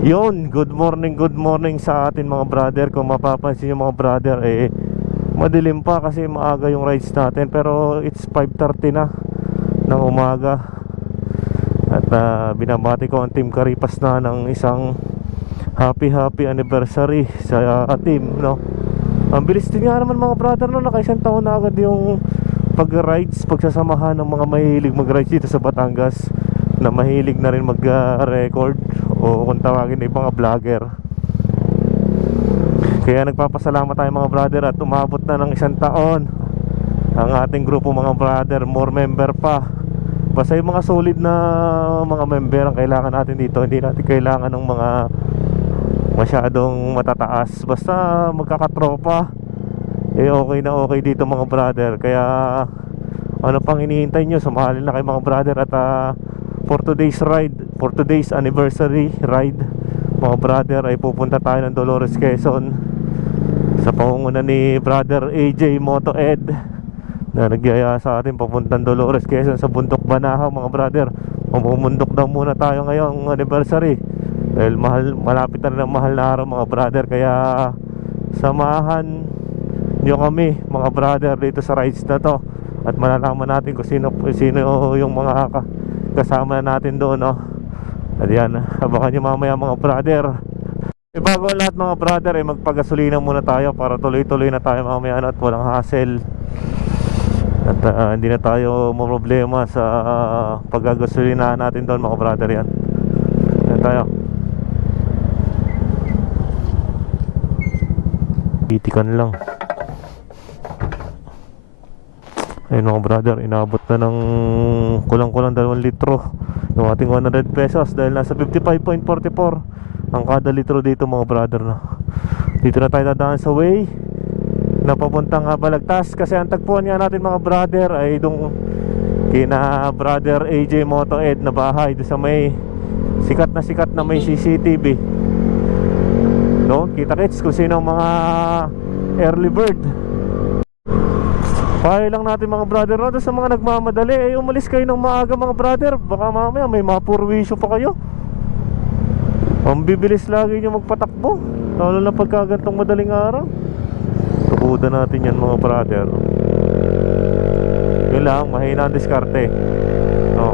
Yun, good morning sa atin mga brother. Kung mapapansin nyo mga brother, madilim pa kasi maaga yung rides natin. Pero it's 5:30 na ng umaga. At binabati ko ang Team Karipas na ng isang happy anniversary sa team, no? Ang bilis din nga naman mga brother, no? Nakaisang taon na agad yung pag-rides, pagsasamahan ng mga mahilig mag-rides dito sa Batangas, na mahilig na rin mag-record o kung tawagin na ibang mga vlogger. Kaya nagpapasalamat tayo mga brother at umabot na ng 1 taon ang ating grupo mga brother. More member pa. Basta yung mga solid na mga member ang kailangan natin dito. Hindi natin kailangan ng mga masyadong matataas. Basta magkakatropa, okay na okay dito mga brother. Kaya ano pang hinihintay nyo? Sumahalin na kayo mga brother. At for today's anniversary ride mga brother, ay pupunta tayo ng Dolores, Quezon, sa pangunguna ni brother AJ Moto Ed, na nagyaya sa atin papuntang Dolores, Quezon, sa Bundok Banahaw mga brother. Mamumundok daw muna tayo ngayong anniversary dahil malapit na rin ang mahal na araw mga brother. Kaya samahan nyo kami mga brother dito sa rides na to, at malalaman natin kung sino yung mga kasama natin doon, no? At yan, abangan nyo mamaya mga brother. Bago ang lahat mga brother, magpagasolina muna tayo para tuloy-tuloy na tayo mamaya, at walang hassle. At hindi na tayo problema sa paggagasolina natin doon mga brother. Yan tayo. Itikan lang. Ayun mga brother, inabot na ng kulang-kulang 2 litro yung ating 100 pesos dahil nasa 55.44 ang kada litro dito mga brother, no? Dito na tayo dadaan sa way na papuntang Balagtas, kasi ang tagpuan nga natin mga brother ay dong kina brother AJ Moto Ed na bahay, doon sa may sikat na may CCTV, no? Kita-kits kung sino ang mga early bird. Pahay lang natin mga brother, no? Sa mga nagmamadali, umalis kayo ng maaga mga brother. Baka mamaya may mapurwisyo pa kayo. Ang bibilis lagi nyo magpatakbo, lalo na pagkagantong madaling araw. Tukudan natin yan mga brother. Yun lang, mahina ang diskarte, no?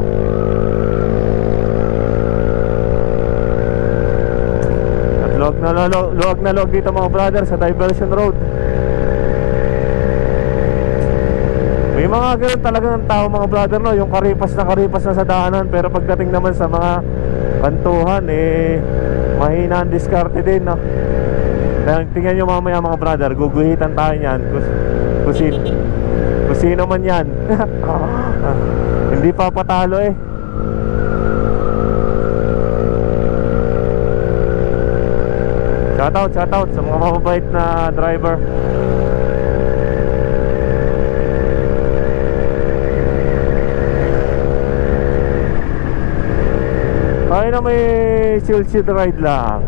At luwag na luwag dito mga brother sa Diversion Road. May mga ganun talaga ng tao mga brother, no? Yung karipas na sa daanan, pero pagdating naman sa mga kantuhan, mahina ang diskarte din, no? Kaya tingnan nyo mamaya mga brother, guguhitan tayo nyan kung sino man yan. Hindi papatalo Shoutout sa mga mababait na driver. Tayo na may chill ride lang.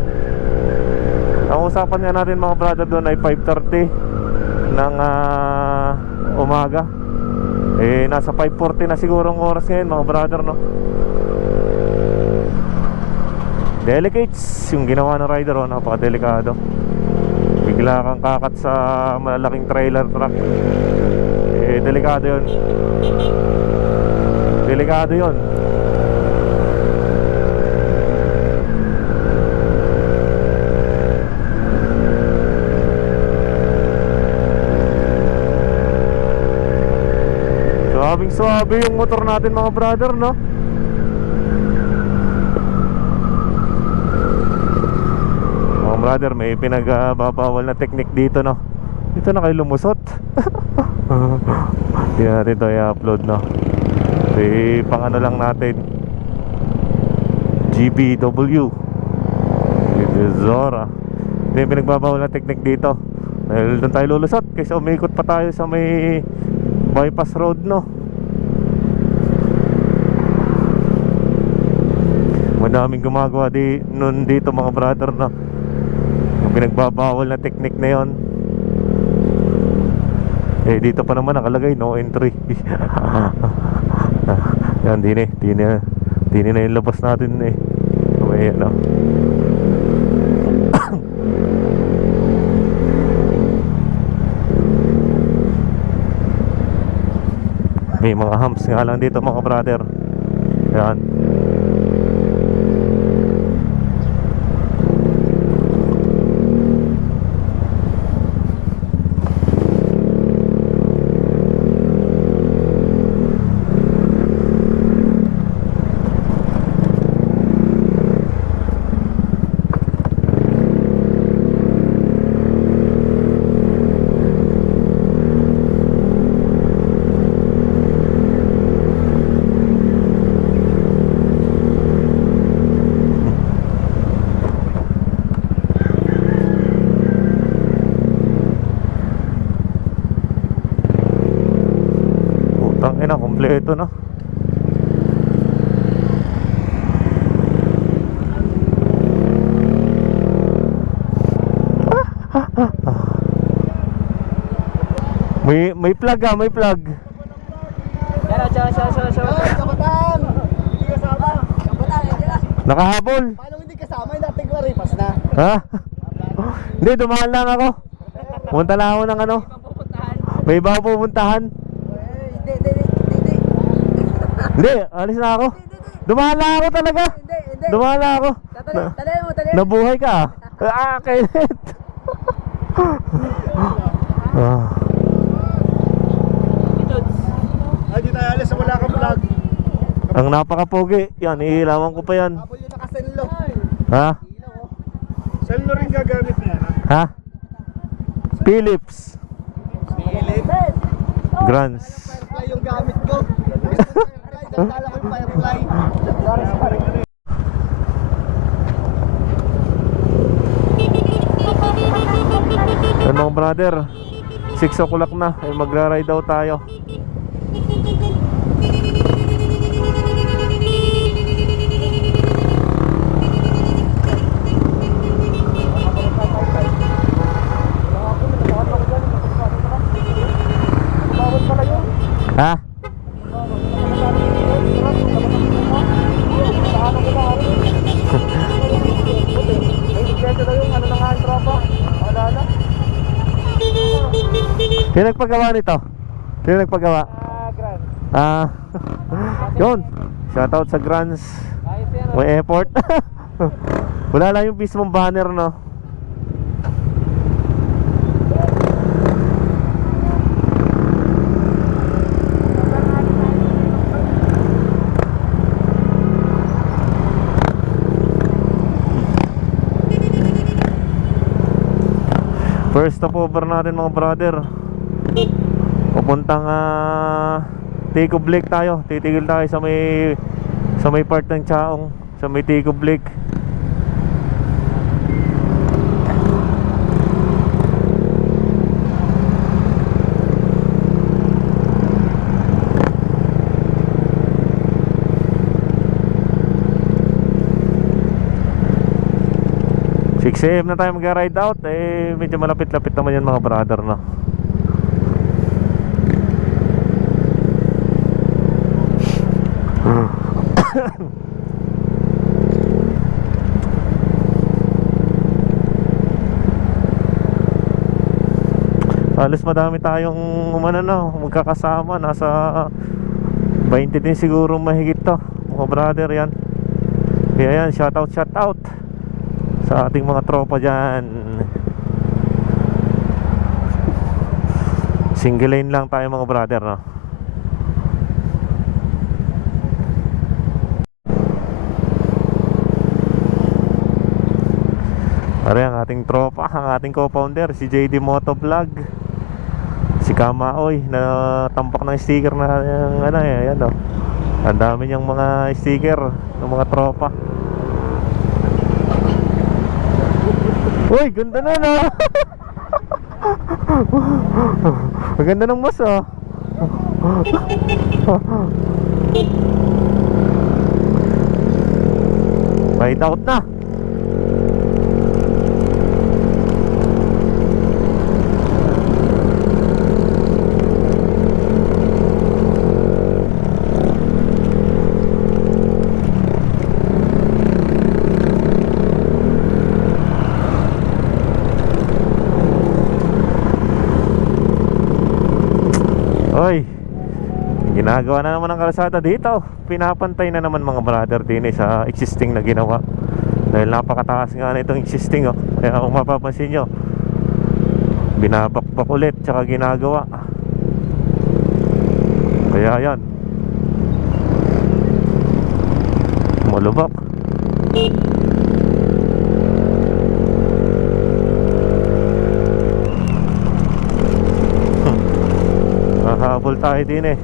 Ang usapan nga natin mga brother doon ay 5:30 ng umaga. Nasa 5:40 na siguro ang oras ngayon mga brother, no? Delicates yung ginawa ng rider, oh. Napakadelikado. Bigla kang kakat sa malalaking trailer truck. Delikado yun. Delikado yun. Suabe yung motor natin mga brother, no? Mga brother, may pinagbabawal na technique dito, no? Dito na kayo lumusot. Hindi natin ito i-upload, no? Pang ano lang natin, GBW Zora. Ito yung pinagbabawal na technique dito. Dahil doon tayo lulusot kasi umikot pa tayo sa may bypass road, no? Madaming gumagawa nun dito mga brother, no? Yung pinagbabawal na technique na yon. Dito pa naman nakalagay no entry. Yan, di na yung labas natin, may ano. May mga humps nga lang dito mga brother. Yan. Tangina, kompleto no. May plug ah, may plug. Yan, kabataan! Hindi kasama! Kabataan, hindi na! Nakahabol. Paano hindi kasama? Yung dating klaripas na. Ha? Hindi, dumaan lang ako. Pumunta lang ako ng ano. May iba ako pupuntahan. Hindi. Hindi, alis na ako. Dumaan lang ako talaga. Hindi. Dumaan lang ako. Talay mo. Nabuhay ka ah. Ah, kailit. Ah. Ay, di tayo alis sa wala kang vlog. Ang napakapogi. Yan, iilawan ko pa yan. Habol yung nakasenlo. Ha? Senlo rin gagamit niya. Ha? Philips Philip. Grants. Firefly yung gamit ko. Nagdala ko yung Firefly. Yan mga brother, 6 o'clock na. Ay magra-ride daw tayo. Ha? Sino nagpagawa nito? Sino nagpagawa? Ah, yun. Shoutout sa Grants. May effort. Wala lang yung mismong banner, no? First stopover natin mga brother. Papuntang Ticob Lake tayo. Titigil tayo sa may part ng Chaong, sa may Ticob Lake. AM na tayo mag-ride out. Eh medyo malapit-lapit naman yan mga brother, no? Halos madami tayong magkakasama. Nasa 20 din siguro mahigit to mga brother yan. Kaya yan, shoutout sa ating mga tropa dyan. Single lane lang tayo mga brother, no? Pare ang ating tropa, ang ating co-founder si JD Motovlog, si Kamaoy na tampak ng sticker na yan, no? Ang dami niyang mga sticker ng mga tropa. Uy, ganda na no. Ang ganda ng mas oh. Ride out na. Ginagawa na naman ang kalsada dito. Pinapantay na naman mga brother din sa existing na ginawa. Dahil napakataas nga na itong existing oh. Kaya kung mapapansin nyo, binabakbak ulit tsaka ginagawa. Kaya yan, malubak. Hahabol tayo din eh.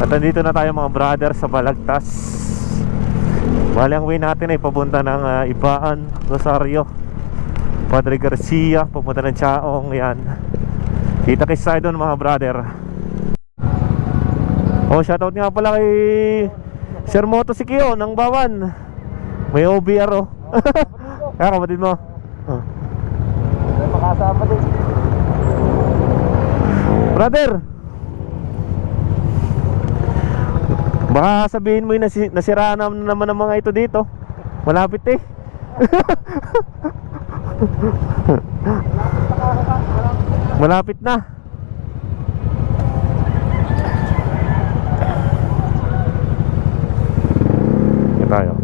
At nandito na tayo mga brother sa Balagtas. Bali ang way natin ay papunta ng Ibaan, Rosario, Padre Garcia, papunta ng Chaong. Yan, kita kay side doon mga brother. Oh, shoutout nga pala kay Sir Moto Sikio ng Bawan. May OBR oh. Kaya kapatid mo Makasama din. brother, baka sabihin mo yung nasiraan naman ng mga ito dito. Malapit eh. Malapit na. Yan tayo.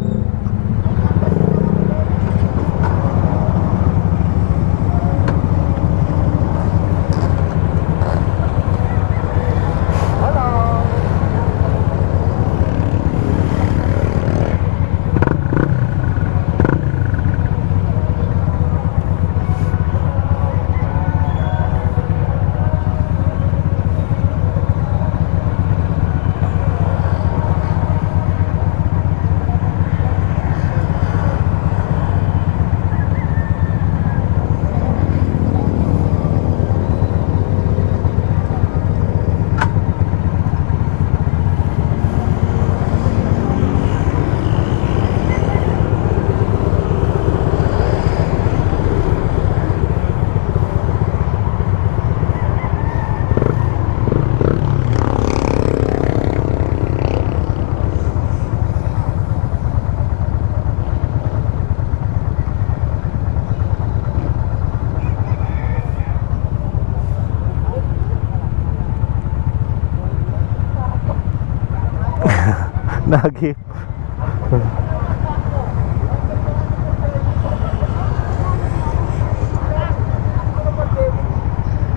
Nagip.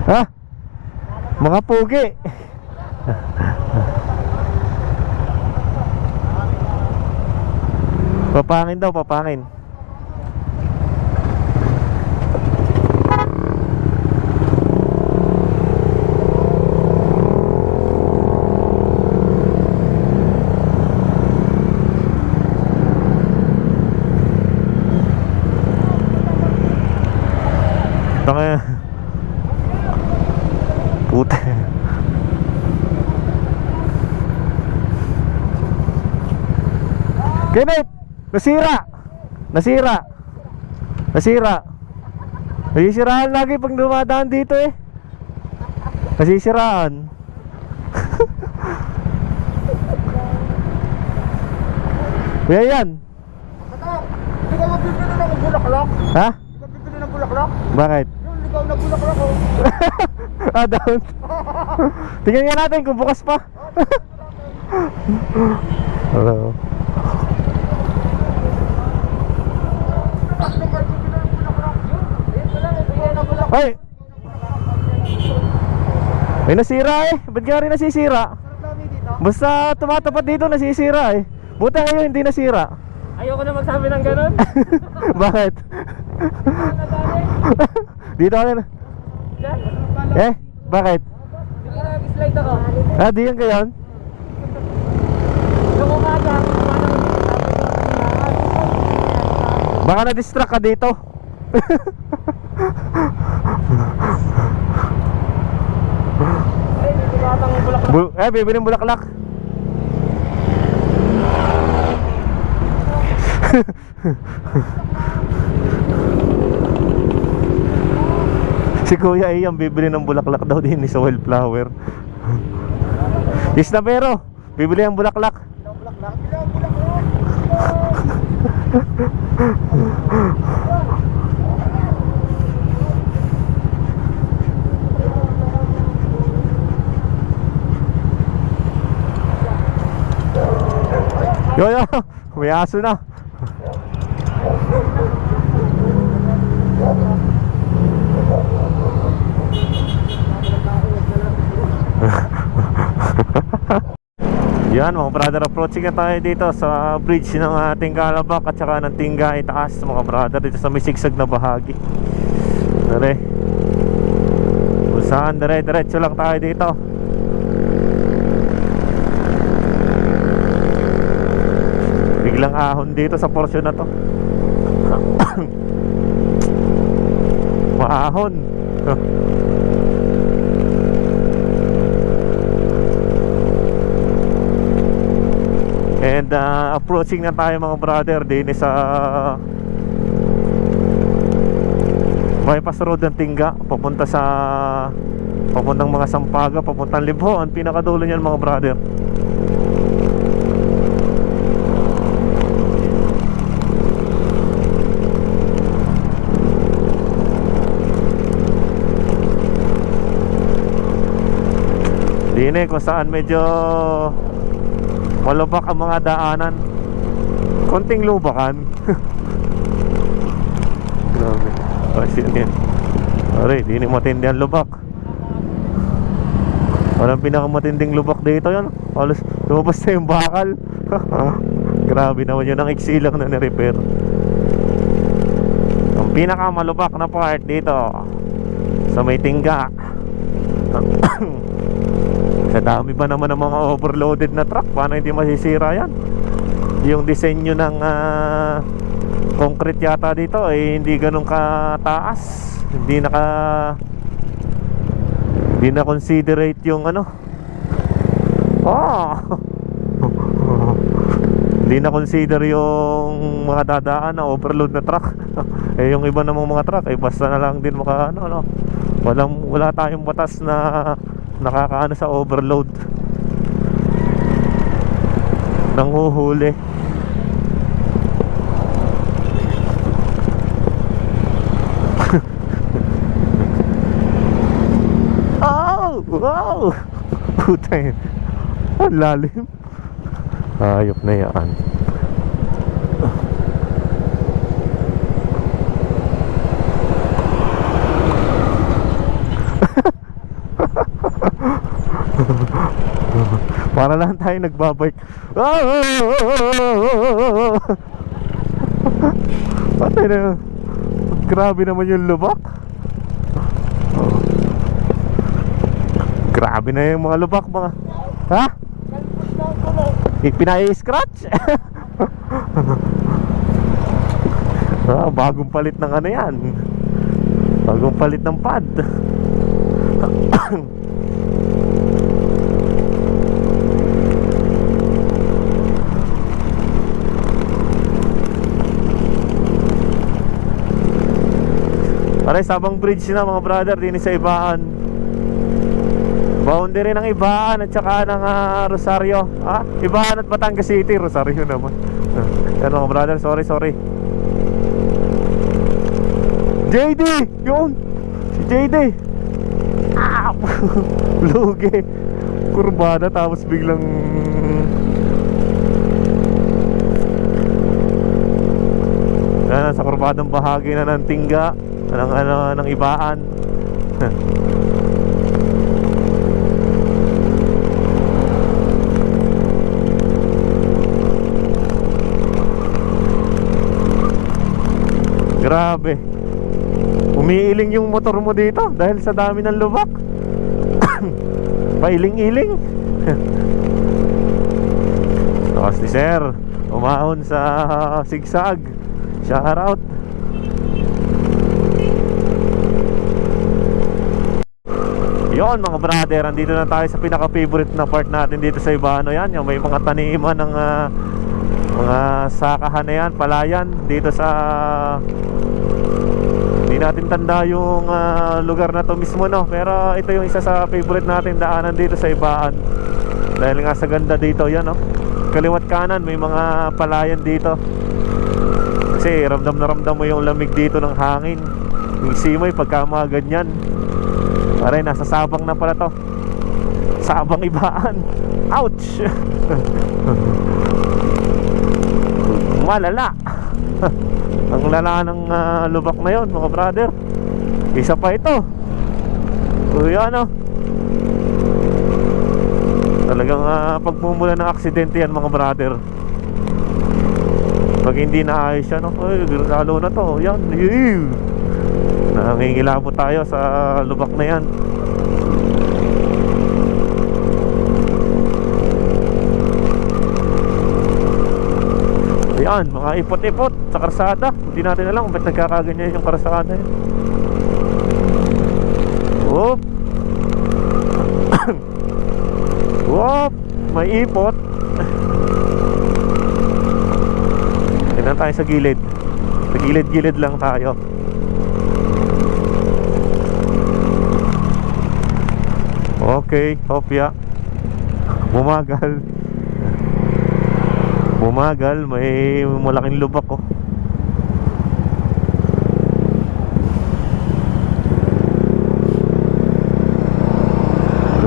Ha? Mga pugi. Papangin daw, papangin. Tanga. Puta. Kenneth, nasira. Nasira. Nasira. Nasisiraan lagi pag dumadaan dito eh. Nasisiraan. Kaya yan. Hindi ka mabibili ng bulaklak? Ha? Mabibili ng bulaklak? Bakit? Yung ligaw na bulaklak oh. Ah, down. Tingnan nga natin kung bukas pa. Hello. Ay! May nasira eh. Ba't ka rin nasisira? Basta tumatapat dito nasisira eh. Buti ngayon hindi nasira. Ayoko na magsabi ng ganun. Bakit? Dito ka na. Eh? Bakit? Hindi na nag-slide ako. Ah, di yan gayon? Yung umaga, Baka na-distract ka dito. Bibili ng bulaklak. Si Kuya ay ang bibili ng bulaklak daw din sa wildflower. Isnabero, bibili ng bulaklak. Yo, yo, may aso na. Yan mga brother, approaching na tayo dito sa bridge ng ating Calabak at saka ng Tingga itaas mga brother, dito sa may sigsag na bahagi. Dere, kung saan diretso lang tayo dito. Biglang ahon dito sa portion na to. Maahon. And approaching na tayo mga brother din sa bypass road ng Tingga papuntang mga Sampaga, papuntang Libho. Ang pinakadulo niyan mga brother. Dine kung saan medyo malubak ang mga daanan, konting lubakan. Grabe. Kasi yan. Alright, di matindi ang lubak. Walang pinakamatinding lubak dito yan. Halos lumabas na yung bakal. Grabe naman yun, ang iksi lang na nirepair. Ang pinakamalubak na part dito sa may Tingga. Sa dami ba naman ng mga overloaded na truck, paano hindi masisira yan? Yung disenyo ng concrete yata dito ay hindi ganun kataas. Hindi na considerate yung ano. Hindi na consider yung mga dadaan na overload na truck. Eh yung iba namang mga truck ay basta na lang din wala tayong batas na nakakaano sa overload, nanghuhuli. Oh! Wow! Puta yun, ang lalim. Ayop na yan. Para lang tayo nagbabike. Patay na. Grabe naman yung lubak. Grabe na yung mga lubak mga. Ha? Pinai-scratch. Bagong palit ng ano yan. Bagong palit ng pad. Aray, Sabang Bridge na mga brother, din sa Ibaan. Boundary ng Ibaan at saka ng Rosario. Ibaan at Batangas City, Rosario naman. Yan mga brother, sorry. JD! Yun! Si JD! Lugi! Kurbada tapos biglang sa kurbadang bahagi na ng Tingga ng Ibaan. Grabe, umiiling yung motor mo dito dahil sa dami ng lubak. Pailing-iling. Tapos ni Sir umahon sa sigsag. Shout out. Yon mga brother, andito na tayo sa pinaka-favorite na part natin dito sa Ibano. Yan, yung may mga taniman ng mga sakahan na yan, palayan dito sa, hindi natin tanda yung lugar na to mismo, no? Pero ito yung isa sa favorite natin daanan dito sa Ibaan dahil nga sa ganda dito. Yan, no? Kaliwat kanan may mga palayan dito. Kasi ramdam na ramdam mo yung lamig dito ng hangin. Yung simoy pagka mga ganyan. Aray, nasa Sabang na pala to. Sabang Ibaan. Ouch! Malala. Ang lala ng lubak na yon, mga brother. Isa pa ito. Uy, ano, talagang pagmumula ng aksidente yan, mga brother. Pag hindi naayos yan, ay, lalo na to. Yan, nangingilabot tayo sa lubak na yan. Ayan, mga ipot-ipot sa karsada. Hindi natin alam kung ba't nagkakaganyan yung karsada yan. Whoop. Whoop. May ipot. Tignan tayo sa gilid. Sa gilid-gilid lang tayo. Okay, hopya. Bumagal. Bumagal, may malaking lubak oh.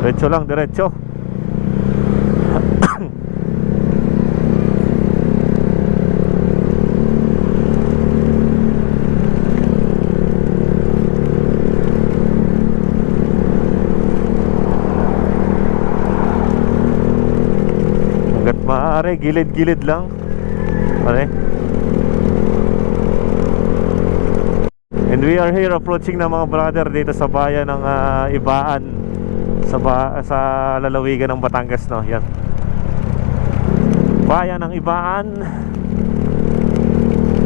Diretso lang, diretso. Hanggat maaari, gilid-gilid lang. Okay. And we are here approaching na, mga brother, dito sa bayan ng Ibaan, sa lalawigan ng Batangas, no? Yan. Bayan ng Ibaan.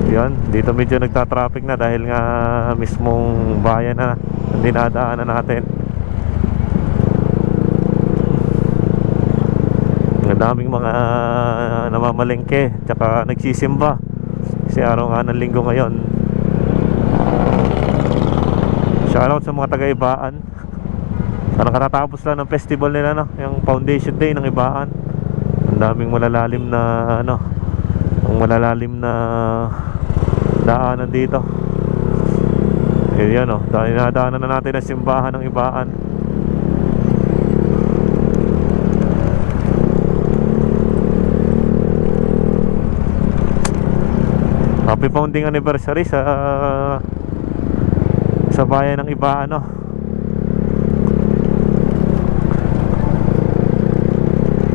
Yan, dito medyo nagta-traffic na dahil nga mismong bayan na dinadaanan natin. Ang daming mga namamalengke tsaka nagsisimba kasi araw nga ng linggo ngayon. Shoutout sa mga taga-Ibaan. Parang katatapos lang ng festival nila, no? Yung Foundation Day ng Ibaan. Ang daming malalalim na daanan dito. Yan, oh, dinadaanan na natin ang simbahan ng Ibaan. Happy founding anniversary sa bayan ng Ibaan, no?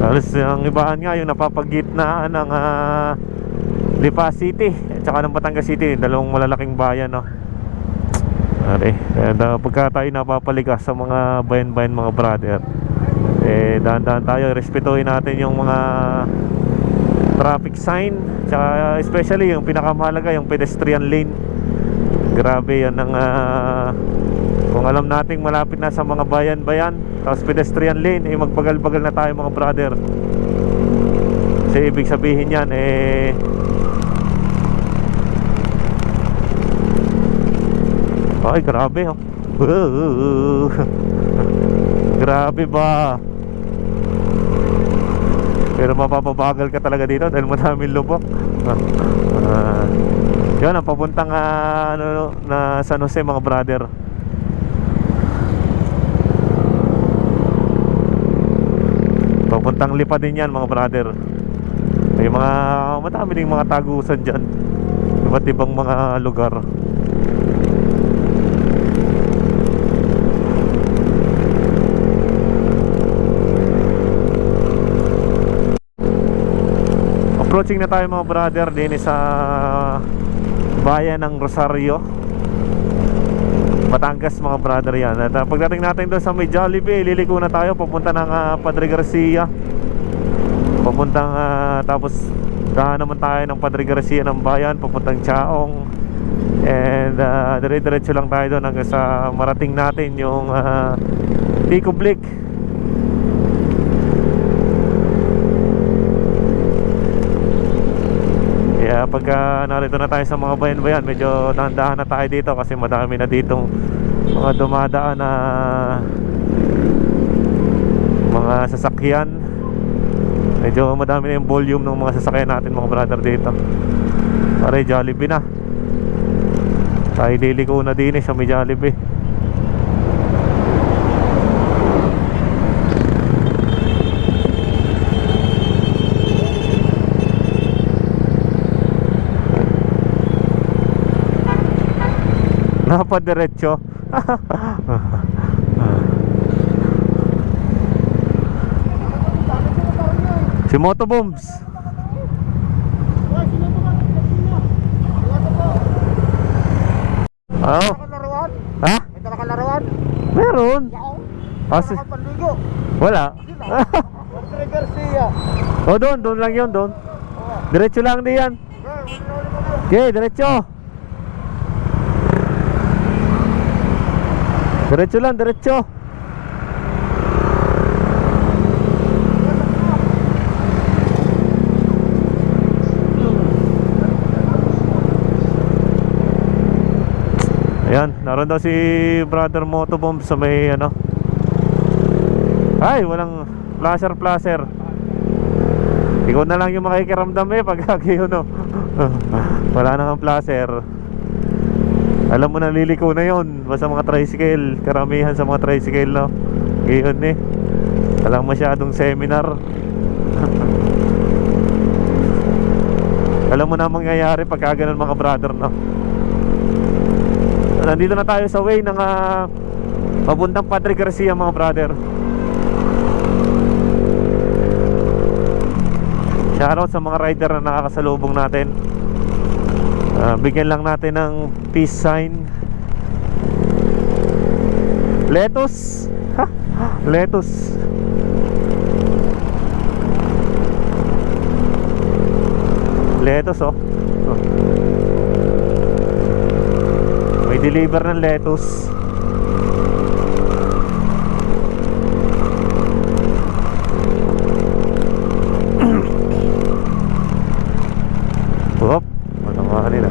Alas ang Ibaan nga yung napapagitnaan ng Lipa City at saka ng Batangas City, dalawang malalaking bayan, no? Okay. And pagka tayo napapaligas sa mga bayan-bayan, mga brother, dahan-dahan tayo, respetuhin natin yung mga traffic sign, tsaka especially yung pinakamahalaga, yung pedestrian lane. Grabe yan ang kung alam nating malapit na sa mga bayan-bayan tapos pedestrian lane, magbagal-bagal na tayo, mga brother. Kasi ibig sabihin yan, ay grabe, oh. Grabe ba? Pero mapapabagal ka talaga dito dahil madaming lubak. Yan ang papuntang na San Jose, mga brother. Papuntang Lipa din yan, mga brother. May madami ding mga tagusan dyan, iba't ibang mga lugar. Approaching na tayo, mga brother, din sa bayan ng Rosario, Batangas, mga brother yan. At pagdating natin doon sa may Jollibee, liliko na tayo papunta ng Padre Garcia. Papuntang tapos daan naman tayo ng Padre Garcia ng bayan papuntang Chaong. And dire-diretso lang tayo doon hanggang sa marating natin yung Pico Blick. Kaya pagka narito na tayo sa mga bayan-bayan, medyo dahan-dahan na tayo dito kasi madami na ditong mga dumadaan na mga sasakyan. Medyo madami na yung volume ng mga sasakyan natin, mga brother, dito. Pare Jollibee na. Tayo liliko na din sa may Jollibee. Napadiretso. Si Motobombs. Oh. Laruan? Ha? May dala ka laruan? Meron. Kasi Panligo. wala. Andre Garcia. Oh, doon lang 'yon, doon. Diretso lang diyan. Okay, diretso. Diretso lang, diretso. Ayan, naroon daw si Brother Motobomb sa may ano. Ay, walang flasher. Ikaw na lang yung makikiramdam pag gayon, no. Wala nang flasher. Alam mo na, liliko na yon. Basta mga tricycle, karamihan sa mga tricycle, no. Gayon walang masyadong seminar. Alam mo na ang mangyayari pagka ganun, mga brother, no. Nandito na tayo sa way ng papuntang Padre Garcia, mga brother. Shoutout sa mga rider na nakakasalubong natin. Bigyan lang natin ng peace sign. Lettuce. Lettuce. Lettuce, oh. May deliver ng lettuce. Hop, ano nga kanila?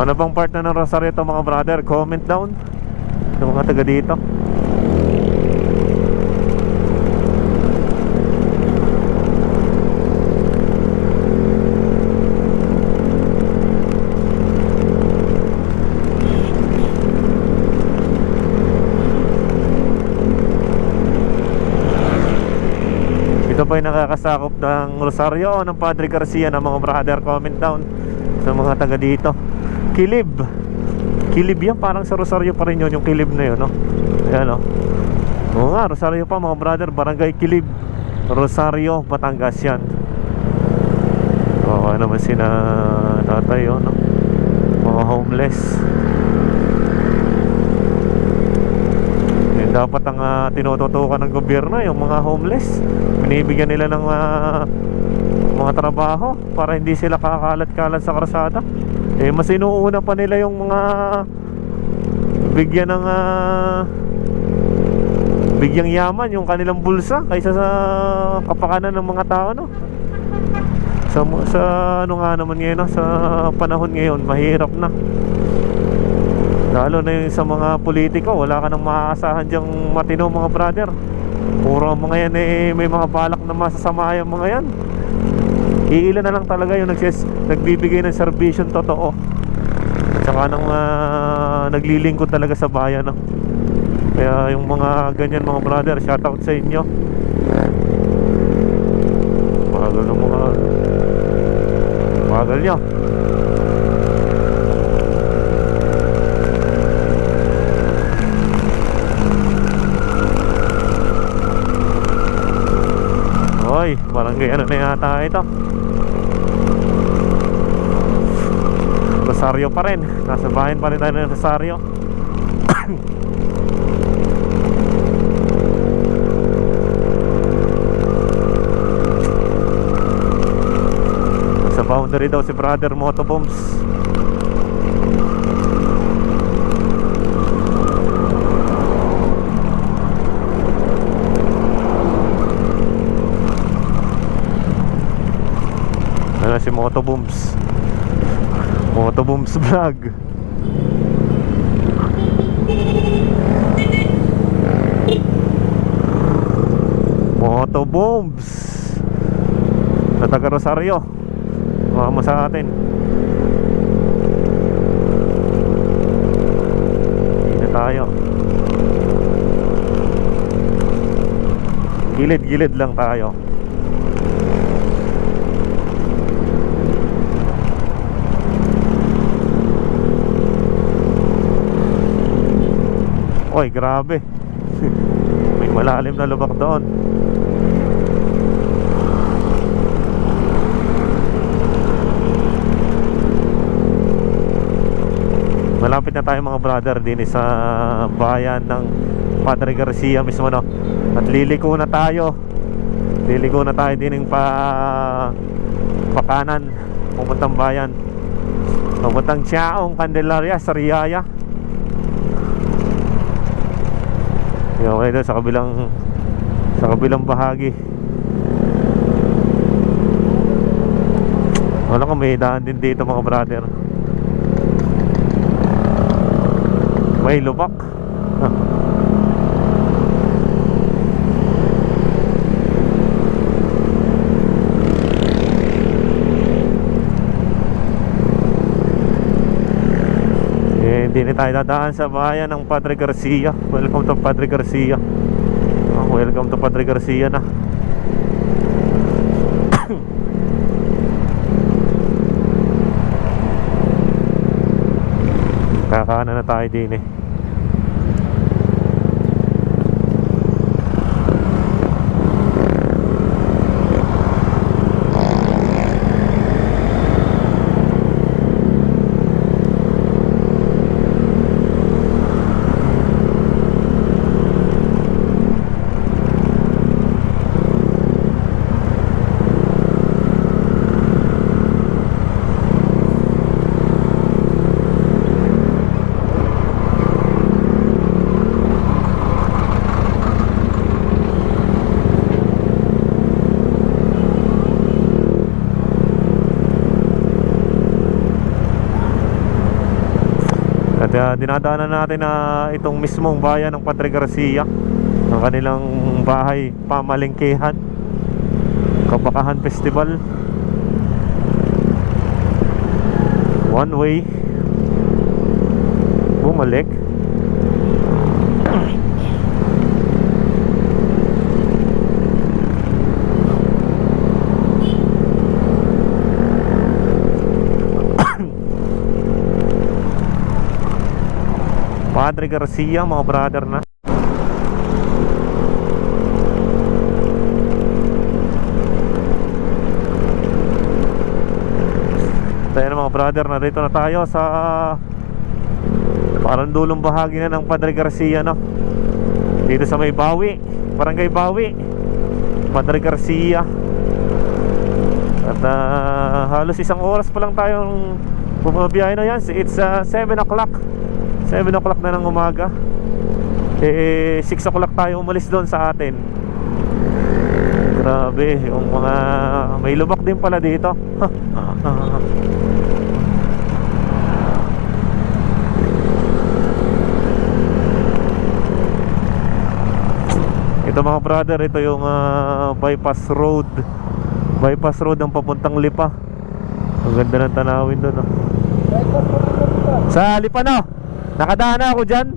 Ano bang part na ng Rosario ito, mga brother? Comment down sa mga taga dito. Ito pa yung nakakasakop ng Rosario o ng Padre Garcia, ng mga brother. Comment down sa mga taga dito. Kilib yan, parang sa Rosario pa rin yun, yung Kilib na yun, no? Ayan, no? Oo nga, Rosario pa, mga brother. Barangay Kilib, Rosario, Batangas yan. Oo naman sina tatay, no? Mga homeless. Yung dapat ang tinututukan ng gobyerno, yung mga homeless. Binibigyan nila ng mga trabaho para hindi sila kakalat-kalat sa kalsada. Mas inuuna pa nila yung mga bigyan ng bigyang yaman yung kanilang bulsa kaysa sa kapakanan ng mga tao, no? Sa ano nga naman ngayon, no? Sa panahon ngayon, mahirap na. Lalo na yung sa mga politiko, wala ka nang maaasahan diyang matino, mga brother. Puro mga yan may mga balak na masasama yung mga yan. Iilan na lang talaga yung nagbibigay ng serbisyon totoo. At saka nang naglilingkod talaga sa bayan, no? Kaya yung mga ganyan, mga brother, shoutout sa inyo. Magal ng mga magal nyo. Oy, barangay ano na yata ito. Rosario pa rin. Nasa bayan pa rin tayo ng Rosario. Nasa boundary daw si brother Motobombs. Ano si Motobombs? Motobombs vlog. Motobombs na taga Rosario, mama sa atin. Hindi na tayo. Gilid-gilid lang tayo. Oy, grabe. May malalim na lubak doon. Malapit na tayo mga brother din sa bayan ng Padre Garcia mismo, no? At liliko na tayo. Liliko na tayo din ng pakanan, pupuntang bayan, pupuntang Chaong, Candelaria, Sariaya. Okay doon sa kabilang bahagi. Wala kang may daan din dito mga brother. May lubak. Hindi na tayo dadaan sa bayan ng Padre Garcia. Welcome to Padre Garcia. Welcome to Padre Garcia na. Kakaanan na tayo din eh. At dinadaanan natin na itong mismong bayan ng Padre Garcia, ang kanilang bahay pamalengkehan, Kabakahan Festival. One way bumalik. Padre Garcia mga brother na. Tayo na mga brother, na dito na tayo sa parang dulong bahagi na ng Padre Garcia, no? Dito sa may Bawi, Barangay Bawi, Padre Garcia. At halos isang oras pa lang tayong bumabiyahe na yan. It's 7 o'clock. 7 o'clock na ng umaga. 6 o'clock tayo umalis doon sa atin. Grabe, yung mga may lubak din pala dito. Ito mga brother, ito yung bypass road. Bypass road ang papuntang Lipa. Ang ganda ng tanawin doon, no? Sa Lipa, no? Nakadaan na ako dyan.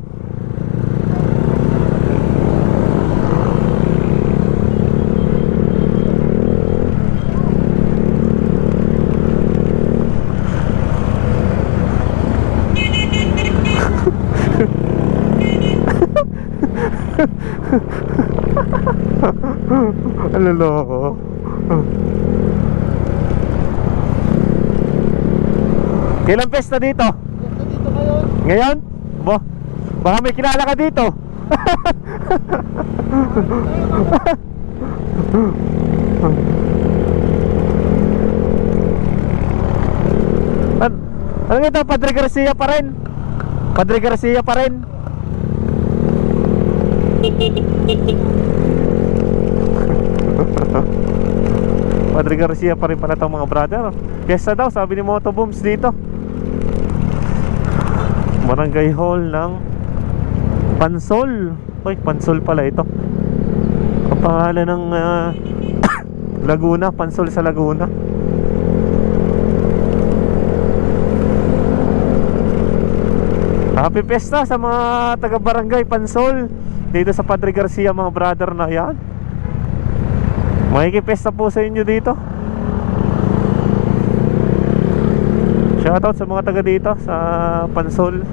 Ang loloko. Kailan pesta dito? Pesta dito ngayon. Ngayon? Bo, baka may kilala ka dito. Ano ito? Padre Garcia pa rin. Padre Garcia pa rin. Padre Garcia pa rin pala itong mga brother. Fiesta daw, sabi ni Motobooms dito. Barangay Hall ng Pansol. Uy, Pansol pala ito. Ang pangalan ng Laguna, Pansol sa Laguna. Happy Fiesta sa mga taga-barangay Pansol dito sa Padre Garcia, mga brother na yan. Makikipesta po sa inyo dito. Shoutout sa mga taga dito sa Pansol,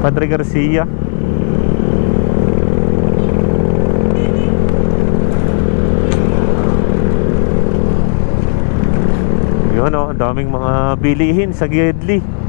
Padre Garcia. Yun o, ang daming mga bilihin sa Gedli.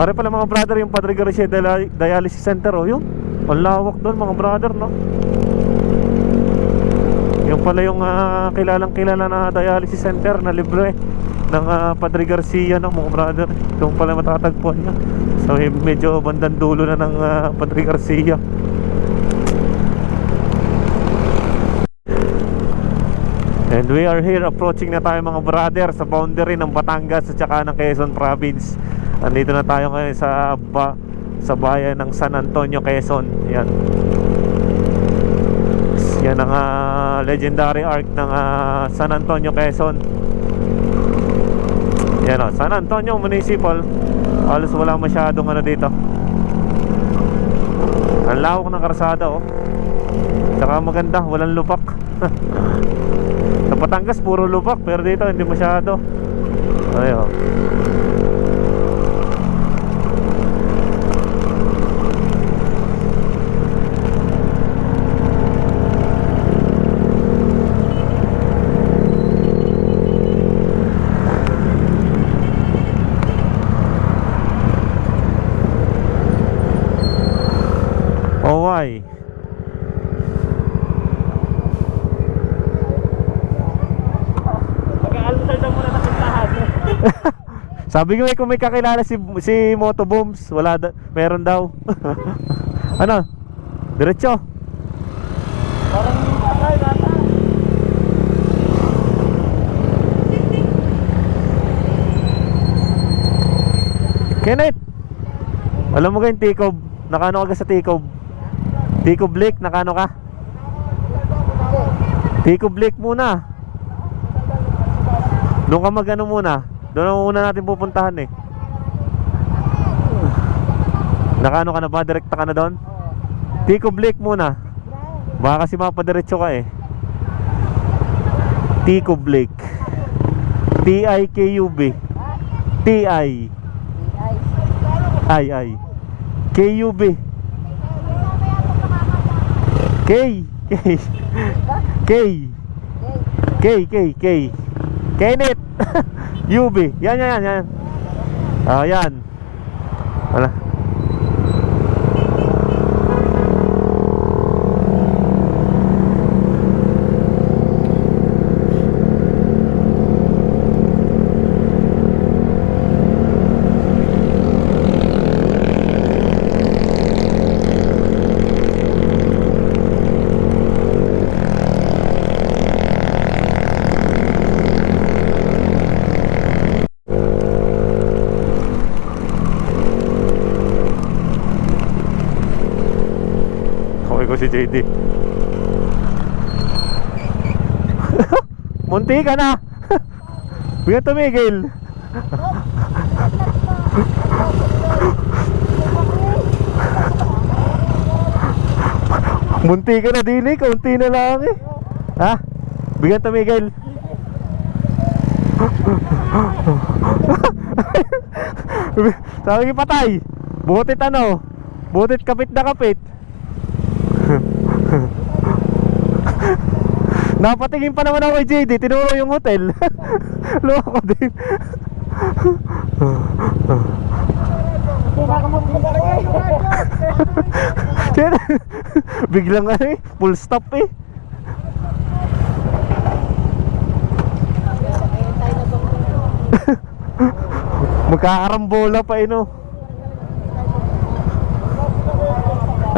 Pare pala mga brother yung Padre Garcia Dialysis Center, oh yun. Ang lawak doon mga brother, no. Yung pala yung kilalang kilala na dialysis center na libre ng Padre Garcia, no mga brother. Yung pala matatagpuan niya. So medyo bandang dulo na ng Padre Garcia. And we are here, approaching na tayo mga brother sa boundary ng Batangas at saka ng Quezon Province. Andito na tayo ngayon sa bayan ng San Antonio, Quezon. Yan. Yan ang legendary arc ng San Antonio, Quezon. Yan o, San Antonio Municipal. Halos wala masyadong ano dito. Ang lawak ng karsada, oh. Saka maganda, walang lupak. Sa Batangas puro lupak, pero dito hindi masyado. Ayo. Oh, why? Mag-aalusal daw muna ng pintahan. Sabi ko kung may kakilala si Motobooms, meron daw. Ano? Diretso. Parang patay nata. Kenneth, alam mo ka yung Tikob? Nakano ka sa Tikob? Tikob Lake, nakano ka? Tikob Lake muna. Doon ka magano muna. Doon ang una natin pupuntahan eh. Nakano ka na ba? Direkta ka na doon? Tikob Lake muna. Baka kasi mapadiretso ka eh. Tikob Lake. T-I-K-U-B. T-I I K-U-B. K K K K K Kenneth. UB. Yan. Ah, yan. Wala. Ko si JD. Munti ka na. Bigyan tumigil. Munti ka na din eh, kaunti na lang eh. Ha? Bigyan tumigil. Sabi patay. Butit ano? Butit kapit na kapit. Napatingin pa naman ako kay JD, tinuro yung hotel. Loko din. Biglang ano eh, full stop eh. Magkakarambola pa eh no.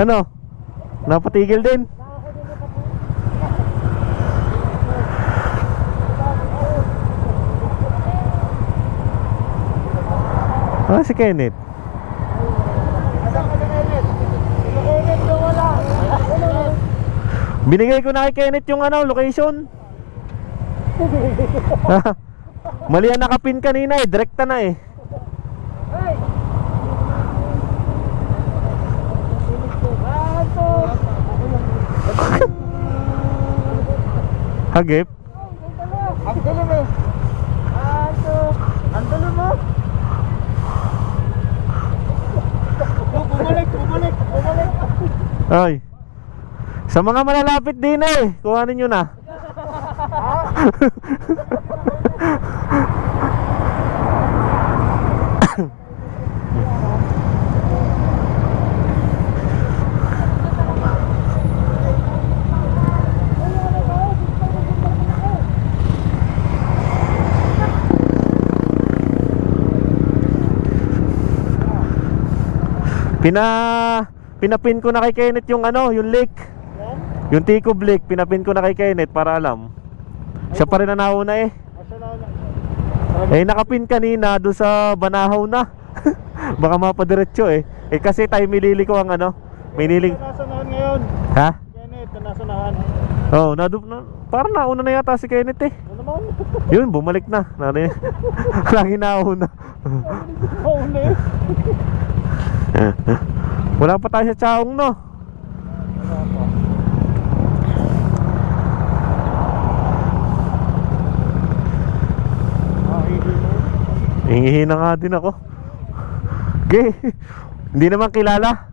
Ano? Napatigil din. Ah, si Kenneth. Binigay ko na kay Kenneth yung ano, location. Mali ang nakapin kanina eh, direkta na eh. Hagip. Ang dilim eh. Ang dilim mo. Bumalik. Ay. Sa mga malalapit din eh, kuhanin nyo na. Pinapin ko na kay Kenneth yung ano, yung lake. Yung Ticob Lake, pinapin ko na kay Kenneth para alam. Siya pa rin ang nauna eh. Eh nakapin kanina doon sa Banahaw na. Baka mapadiretso eh. Eh kasi tayo milili ko ang ano, mililing. Nasanahan ngayon. Ha? Kenneth, nasanahan. Oh, parang nauna na yata si Kenneth eh. Ano naman? Yun, bumalik na. Lagi nauna. Oo na eh. Wala pa tayo sa Chaong no. Hingihin na nga din ako. Okay. Hindi naman kilala.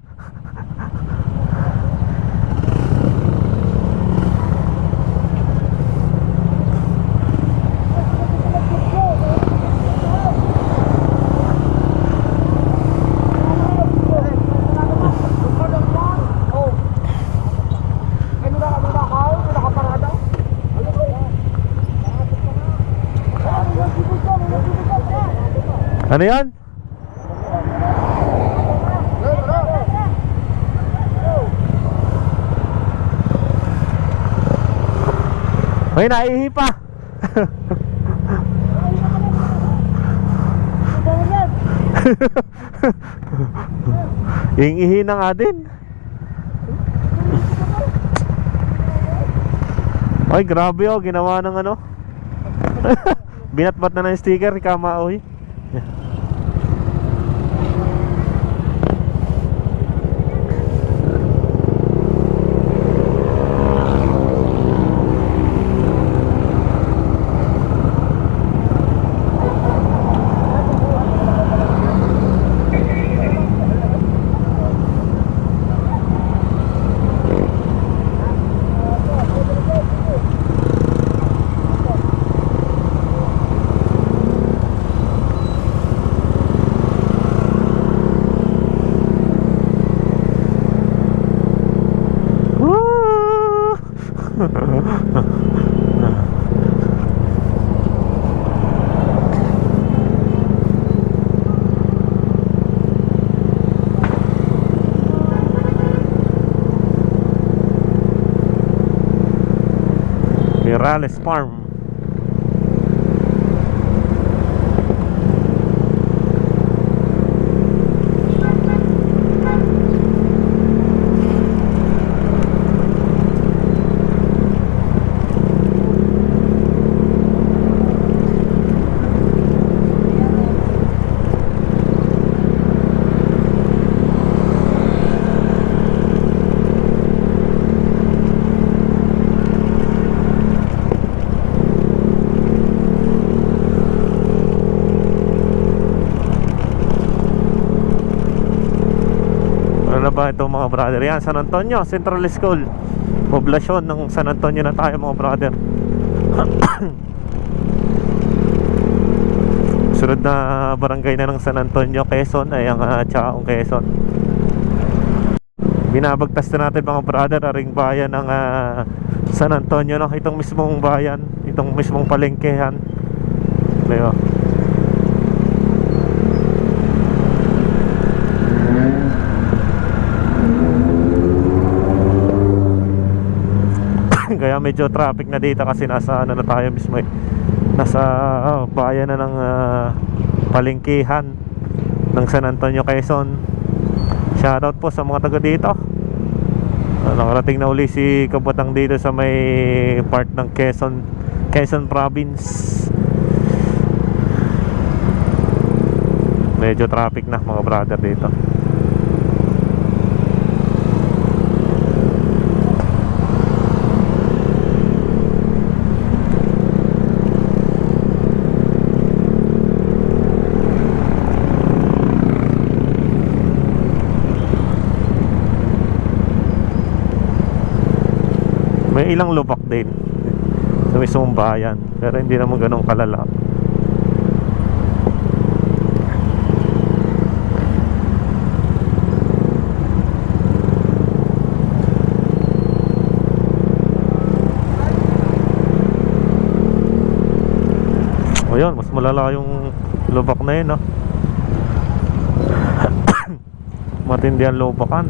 Ano yan? Ay, naihi pa. Ihi na nga din. Ay, grabe oh, ginawa ng ano. Binatbat na ng sticker, kamaoy. Mirales Farm. Ano na ba ito mga brother? Yan, San Antonio Central School. Poblasyon ng San Antonio na tayo mga brother. Sunod na barangay na ng San Antonio, Quezon ay ang Chaong, Quezon. Binabagtas na natin mga brother aring bayan ng San Antonio, no? Itong mismong bayan, itong mismong palengkehan. Ayo. Kaya medyo traffic na dito kasi nasa ano na tayo mismo eh. Nasa bayan na ng palengkehan ng San Antonio, Quezon. Shoutout po sa mga taga dito. Nakarating na uli si Kabutang dito sa may part ng Quezon Province. Medyo traffic na mga brother dito. May ilang lubak din sa mismong bayan, pero hindi naman ganun kalala. O yun, mas malala yung lubak na yun, no? Matindihan lubakan.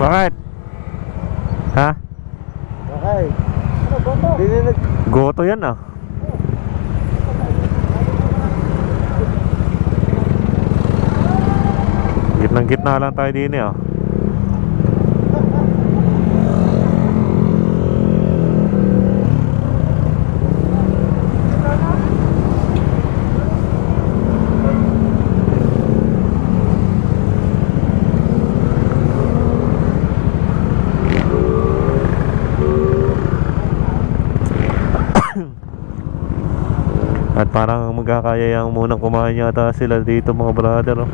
Bakit? Ha? Okay. Ano ba mo? Goto yan ah. Gitnang gitna lang tayo din eh oh. At parang magkakayayang munang kumain yata sila dito mga brother oh.